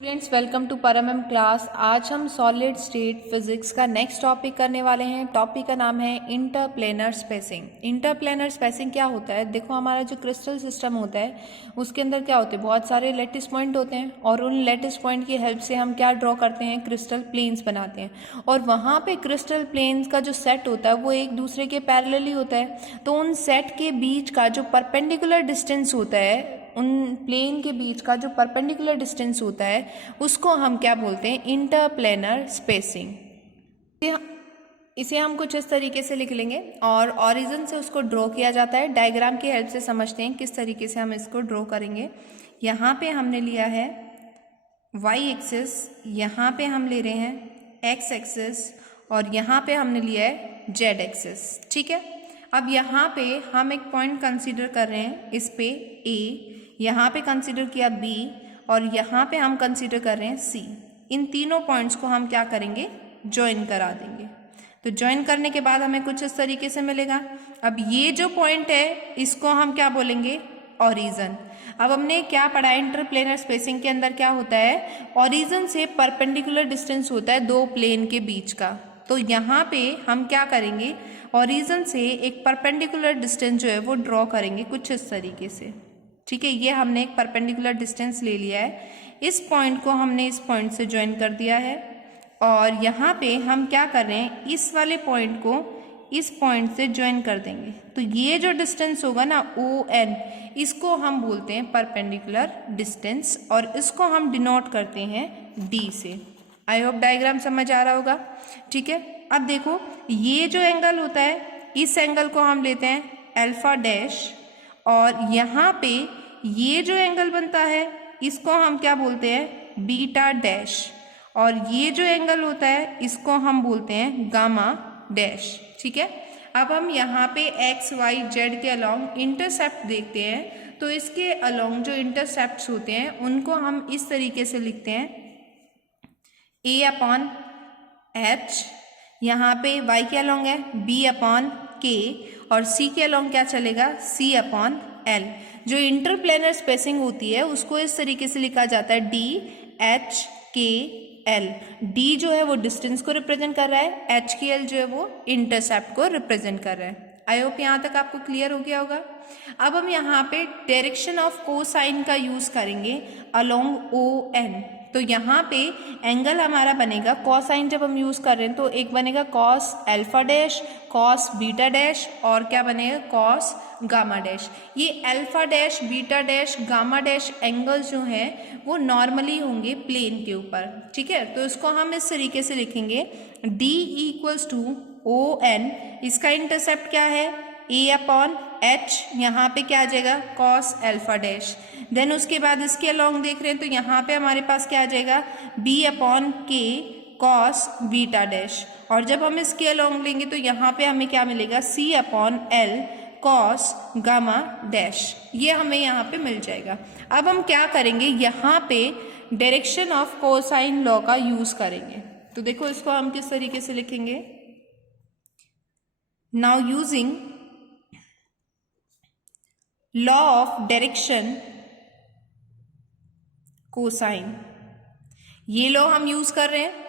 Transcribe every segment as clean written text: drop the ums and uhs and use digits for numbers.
Students welcome to परम class. आज हम सॉलिड स्टेट फिजिक्स का नेक्स्ट टॉपिक करने वाले हैं। टॉपिक का नाम है इंटरप्लेनर स्पेसिंग। इंटरप्लेनर स्पेसिंग क्या होता है? देखो, हमारा जो क्रिस्टल सिस्टम होता है उसके अंदर क्या होते हैं, बहुत सारे लेटिस पॉइंट होते हैं और उन लेटिस पॉइंट की हेल्प से हम क्या ड्रॉ करते हैं, क्रिस्टल प्लेन्स बनाते हैं। और वहाँ पे क्रिस्टल प्लेन्स का जो सेट होता है वो एक दूसरे के पैरेलली होता है। तो उन सेट के बीच का जो परपेंडिकुलर डिस्टेंस होता है, उन प्लेन के बीच का जो परपेंडिकुलर डिस्टेंस होता है उसको हम क्या बोलते हैं, इंटरप्लेनर स्पेसिंग। इसे हम कुछ इस तरीके से लिख लेंगे और ऑरिजिन से उसको ड्रॉ किया जाता है। डायग्राम की हेल्प से समझते हैं किस तरीके से हम इसको ड्रॉ करेंगे। यहाँ पे हमने लिया है वाई एक्सिस, यहाँ पे हम ले रहे हैं एक्स एक्सिस और यहाँ पे हमने लिया है जेड एक्सिस। ठीक है, अब यहाँ पे हम एक पॉइंट कंसीडर कर रहे हैं, इस पे ए, यहाँ पे कंसीडर किया बी और यहाँ पे हम कंसीडर कर रहे हैं सी। इन तीनों पॉइंट्स को हम क्या करेंगे, ज्वाइन करा देंगे। तो ज्वाइन करने के बाद हमें कुछ इस तरीके से मिलेगा। अब ये जो पॉइंट है इसको हम क्या बोलेंगे, ओरिजिन। अब हमने क्या पढ़ा है, इंटरप्लेनर स्पेसिंग के अंदर क्या होता है, ओरिजिन से परपेंडिकुलर डिस्टेंस होता है दो प्लेन के बीच का। तो यहाँ पे हम क्या करेंगे, ओरिजिन से एक परपेंडिकुलर डिस्टेंस जो है वो ड्रॉ करेंगे कुछ इस तरीके से। ठीक है, ये हमने एक परपेंडिकुलर डिस्टेंस ले लिया है। इस पॉइंट को हमने इस पॉइंट से ज्वाइन कर दिया है और यहाँ पे हम क्या कर रहे हैं, इस वाले पॉइंट को इस पॉइंट से ज्वाइन कर देंगे। तो ये जो डिस्टेंस होगा ना ओ एन, इसको हम बोलते हैं परपेंडिकुलर डिस्टेंस और इसको हम डिनोट करते हैं डी से। आई होप डायग्राम समझ आ रहा होगा। ठीक है, अब देखो ये जो एंगल होता है, इस एंगल को हम लेते हैं अल्फा डैश और यहाँ पे ये जो एंगल बनता है इसको हम क्या बोलते हैं, बीटा डैश। और ये जो एंगल होता है इसको हम बोलते हैं गामा डैश। ठीक है, अब हम यहाँ पे एक्स वाई जेड के अलोंग इंटरसेप्ट देखते हैं। तो इसके अलोंग जो इंटरसेप्ट्स होते हैं उनको हम इस तरीके से लिखते हैं, ए अपॉन एच, यहाँ पे वाई के अलोंग है बी अपॉन के और सी के अलोंग क्या चलेगा, सी अपॉन एल। जो इंटरप्लेनर स्पेसिंग होती है उसको इस तरीके से लिखा जाता है डी एच के एल। डी जो है वो डिस्टेंस को रिप्रेजेंट कर रहा है, एच के एल जो है वो इंटरसेप्ट को रिप्रेजेंट कर रहा है। आई होप यहाँ तक आपको क्लियर हो गया होगा। अब हम यहाँ पे डायरेक्शन ऑफ कोसाइन का यूज करेंगे अलोंग ओ एन। तो यहाँ पे एंगल हमारा बनेगा, कोसाइन जब हम यूज कर रहे हैं तो एक बनेगा cos alpha dash, cos beta dash और क्या बनेगा, कॉस गामा डैश। ये alpha dash, beta dash, gamma dash angles जो हैं वो नॉर्मली होंगे प्लेन के ऊपर। ठीक है, तो इसको हम इस तरीके से लिखेंगे, D equals to O N, इसका इंटरसेप्ट क्या है, ए अपॉन एच, यहाँ पे क्या आ जाएगा, कॉस अल्फा डैश। देन उसके बाद इसके अलोंग देख रहे हैं तो यहाँ पे हमारे पास क्या आ जाएगा, बी अपॉन के कॉस बीटा डैश। और जब हम इसके अलोंग लेंगे तो यहाँ पे हमें क्या मिलेगा, C upon L cos gamma dash. ये हमें यहाँ पे मिल जाएगा। अब हम क्या करेंगे, यहाँ पे डायरेक्शन ऑफ कोसाइन लॉ का यूज करेंगे। तो देखो इसको हम किस तरीके से लिखेंगे, now using law of direction cosine, ये लॉ हम यूज कर रहे हैं।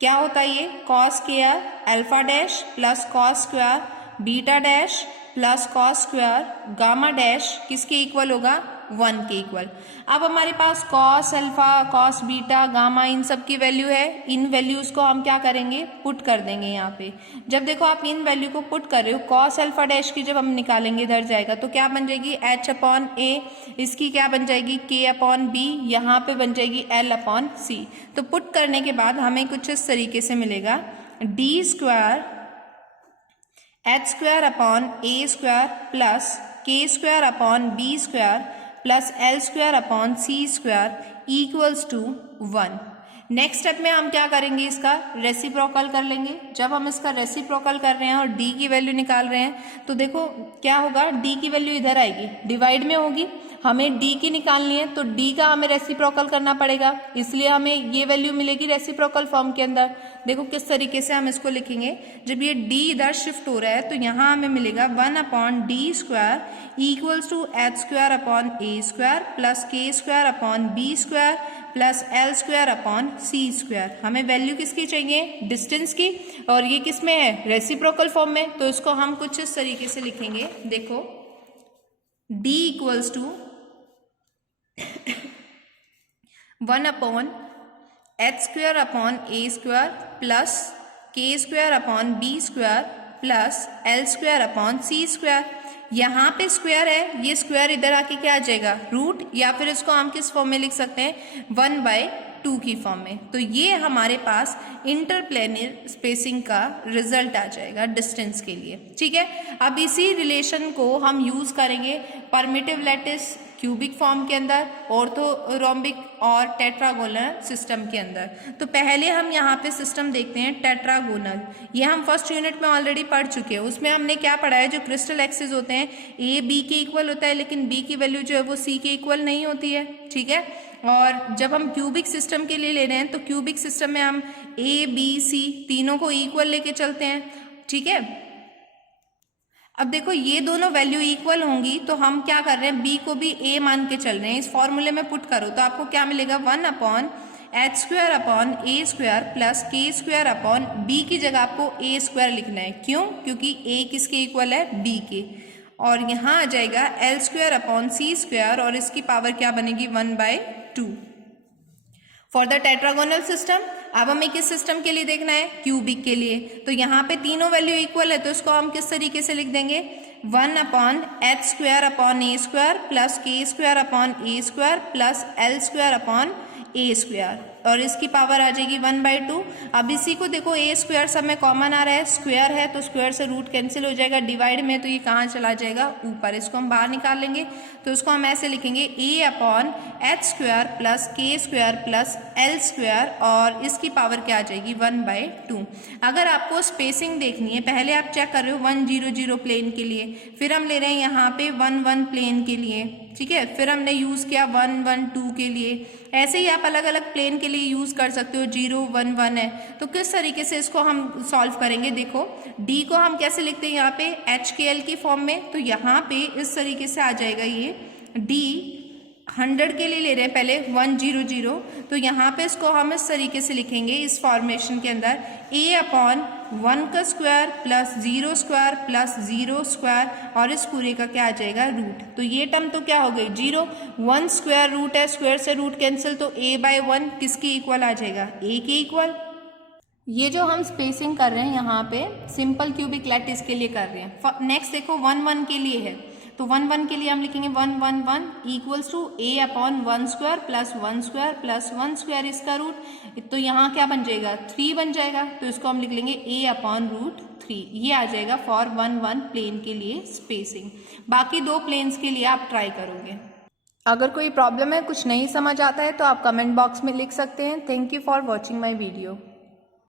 क्या होता है ये, cos square alpha dash plus cos square beta dash plus cos square gamma dash किसके इक्वल होगा, 1 के इक्वल। अब हमारे पास cos alpha, cos beta, gamma इन सब की वैल्यू है। इन वैल्यूज को हम क्या करेंगे, पुट कर देंगे यहाँ पे। जब देखो आप इन वैल्यू को पुट कर रहे हो, कॉस अल्फा डैश की जब हम निकालेंगे इधर जाएगा तो क्या बन जाएगी, एच अपॉन ए, इसकी क्या बन जाएगी, के अपॉन बी, यहाँ पे बन जाएगी एल अपॉन सी। तो पुट करने के बाद हमें कुछ इस तरीके से मिलेगा, d square h square upon a square plus k square upon b square plus l square upon c square equals to 1। Next step में हम क्या करेंगे, इसका रेसिप्रोकल कर लेंगे। जब हम इसका रेसिप्रोकल कर रहे हैं और d की वैल्यू निकाल रहे हैं तो देखो क्या होगा, d की वैल्यू इधर आएगी, डिवाइड में होगी। हमें डी की निकालनी है, तो डी का हमें रेसिप्रोकल करना पड़ेगा, इसलिए हमें ये वैल्यू मिलेगी रेसिप्रोकल फॉर्म के अंदर। देखो किस तरीके से हम इसको लिखेंगे, जब ये डी इधर शिफ्ट हो रहा है तो यहाँ हमें मिलेगा 1/d² equals to h² plus k² plus l² हमें वैल्यू किसकी चाहिए, डिस्टेंस की, और ये किस में है, रेसिप्रोकल फॉर्म में। तो इसको हम कुछ इस तरीके से लिखेंगे, देखो d equals to 1/h² plus k² plus l² यहाँ पे स्क्वायर है, ये स्क्वायर इधर आके क्या आ जाएगा, रूट, या फिर इसको हम किस फॉर्म में लिख सकते हैं, 1/2 की फॉर्म में। तो ये हमारे पास इंटरप्लेनर स्पेसिंग का रिजल्ट आ जाएगा डिस्टेंस के लिए। ठीक है, अब इसी रिलेशन को हम यूज करेंगे परमिटिव लैटिस क्यूबिक फॉर्म के अंदर, ऑर्थोरोम्बिक और टेट्रागोनल सिस्टम के अंदर। तो पहले हम यहाँ पे सिस्टम देखते हैं टेट्रागोनल। ये हम फर्स्ट यूनिट में ऑलरेडी पढ़ चुके हैं। उसमें हमने क्या पढ़ा है, जो क्रिस्टल एक्सिस होते हैं ए बी के इक्वल होता है, लेकिन बी की वैल्यू जो है वो सी के इक्वल नहीं होती है। ठीक है, और जब हम क्यूबिक सिस्टम के लिए ले रहे हैं तो क्यूबिक सिस्टम में हम ए बी सी तीनों को इक्वल लेके चलते हैं। ठीक है, अब देखो ये दोनों वैल्यू इक्वल होंगी तो हम क्या कर रहे हैं, b को भी a मान के चल रहे हैं। इस फॉर्मूले में पुट करो तो आपको क्या मिलेगा, 1/h² प्लस k² b की जगह आपको a² लिखना है। क्यों, क्योंकि a किसके इक्वल है, b के, और यहाँ आ जाएगा l² और इसकी पावर क्या बनेगी, 1/2 फॉर द टेट्रागोनल सिस्टम। अब हमें किस सिस्टम के लिए देखना है, क्यूबिक के लिए। तो यहाँ पे तीनों वैल्यू इक्वल है, तो इसको हम किस तरीके से लिख देंगे, 1/h² plus k² plus l² और इसकी पावर आ जाएगी 1/2। अब इसी को देखो a² सब में कॉमन आ रहा है, स्क्वायर है तो स्क्वायर से रूट कैंसिल हो जाएगा, डिवाइड में तो ये कहाँ चला जाएगा, ऊपर। इसको हम बाहर निकाल लेंगे तो इसको हम ऐसे लिखेंगे a/h² plus k² plus l² और इसकी पावर क्या आ जाएगी, 1/2। अगर आपको स्पेसिंग देखनी है, पहले आप चेक कर रहे हो 1 0 0 प्लेन के लिए, फिर हम ले रहे हैं यहाँ पे 1 1 प्लेन के लिए। ठीक है, फिर हमने यूज किया 1 1 2 के लिए। ऐसे ही आप अलग अलग प्लेन के लिए यूज कर सकते हो, 0 1 1 है। तो किस तरीके से इसको हम सॉल्व करेंगे, देखो d को हम कैसे लिखते हैं यहाँ पे, HKL की फॉर्म में। तो यहाँ पे इस तरीके से आ जाएगा, ये d 100 के लिए ले रहे हैं पहले 1 0 0, तो यहाँ पे इसको हम इस तरीके से लिखेंगे इस फॉर्मेशन के अंदर, a/1² प्लस 0² प्लस 0² और इस पूरे का क्या आ जाएगा, रूट। तो ये टर्म तो क्या हो गई, 0, 1 स्क्वायर रूट है, स्क्वायर से रूट कैंसिल, तो a/1 किसके इक्वल आ जाएगा, a के इक्वल। ये जो हम स्पेसिंग कर रहे हैं यहाँ पे सिंपल क्यूबिक लैटिस के लिए कर रहे हैं। नेक्स्ट देखो 1 1 के लिए है, तो 1 1 के लिए हम लिखेंगे 1 1 1 equals to a/1² plus 1² plus 1² इसका रूट, तो यहाँ क्या बन जाएगा, 3 बन जाएगा। तो इसको हम लिख लेंगे a/√3। ये आ जाएगा फॉर 1 1 प्लेन के लिए स्पेसिंग। बाकी 2 प्लेन्स के लिए आप ट्राई करोगे। अगर कोई प्रॉब्लम है, कुछ नहीं समझ आता है तो आप कमेंट बॉक्स में लिख सकते हैं। Thank you for watching my video.